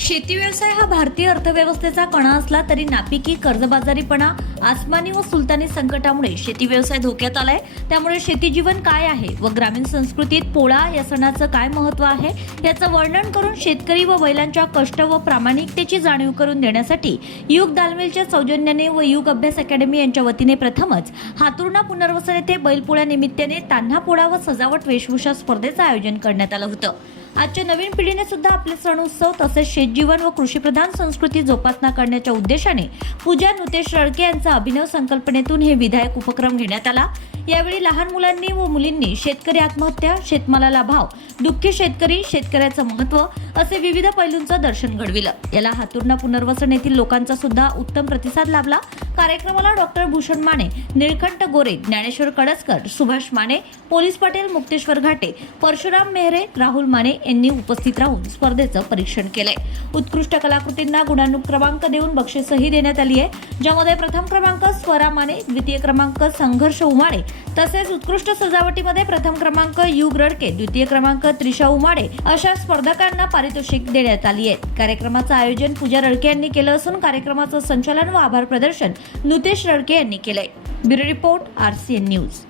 शेती व्यवसाय हा भारतीय अर्थव्यवस्थेचा कणा असला तरी नापिकी कर्जबाजारीपणा आसमानी व सुलतानी संकटामुळे शेती व्यवसाय धोक्यात आलाय. त्यामुळे शेती जीवन काय आहे व ग्रामीण संस्कृतीत पोळा या सणाचं काय महत्त्व आहे याचं वर्णन करून शेतकरी व बैलांच्या कष्ट व प्रामाणिकतेची जाणीव करून देण्यासाठी युग दालमिलच्या सौजन्याने व युग अभ्यास अकॅडमी यांच्या वतीने प्रथमच हातुर्णा पुनर्वसन येथे बैलपोळ्या निमित्ताने तान्हा पोळा व सजावट वेशभूषा स्पर्धेचं आयोजन करण्यात आलं होतं. आजच्या नवीन पिढीने सुद्धा आपले सण उत्सव तसेच शेतजीवन व कृषीप्रधान संस्कृती जोपासना करण्याच्या उद्देशाने पूजा नुतेश रळके यांचा अभिनव संकल्पनेतून हे विधायक उपक्रम घेण्यात आला. यावेळी लहान मुलांनी व मुलींनी शेतकरी आत्महत्या शेतमालाला भाव दुःखी शेतकरी शेतकऱ्याचं महत्त्व असे विविध पैलूंचं दर्शन घडविलं. याला हातुर्णा पुनर्वसन येथील लोकांचा सुद्धा उत्तम प्रतिसाद लाभला. कार्यक्रमाला डॉक्टर भूषण माने निळकंठ गोरे ज्ञानेश्वर कडसकर सुभाष माने पोलीस पाटील मुक्तेश्वर घाटे परशुराम मेहरे राहुल माने यांनी उपस्थित राहून स्पर्धेचं परीक्षण केलंय. उत्कृष्ट कलाकृतींना गुणानुक क्रमांक देऊन बक्षीसही देण्यात आली आहे. ज्यामध्ये प्रथम क्रमांक स्वरा माने द्वितीय क्रमांक संघर्ष उमाडे तसेच उत्कृष्ट सजावटीमध्ये प्रथम क्रमांक युग रडके द्वितीय क्रमांक त्रिशा उमाडे अशा स्पर्धकांना पारितोषिक देण्यात आली आहे. कार्यक्रमाचं आयोजन पूजा रडके यांनी केलं असून कार्यक्रमाचं संचालन व आभार प्रदर्शन नुतेश रडके यांनी केलंय. Bureau report R C N news.